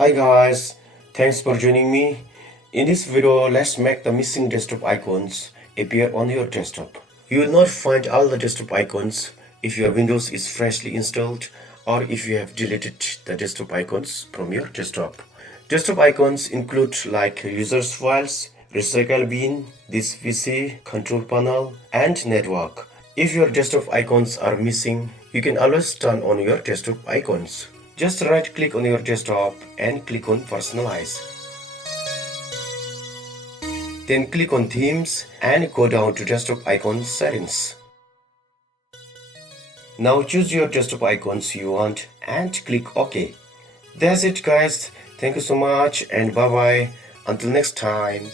Hi guys, thanks for joining me. In this video, let's make the missing desktop icons appear on your desktop. You will not find all the desktop icons if your Windows is freshly installed or if you have deleted the desktop icons from your desktop. Desktop icons include like users files, recycle bin, this PC, control panel, and network. If your desktop icons are missing, you can always turn on your desktop icons. Just right click on your desktop and click on personalize. Then click on themes and go down to desktop icon settings. Now choose your desktop icons you want and click OK. That's it guys. Thank you so much and bye bye. Until next time.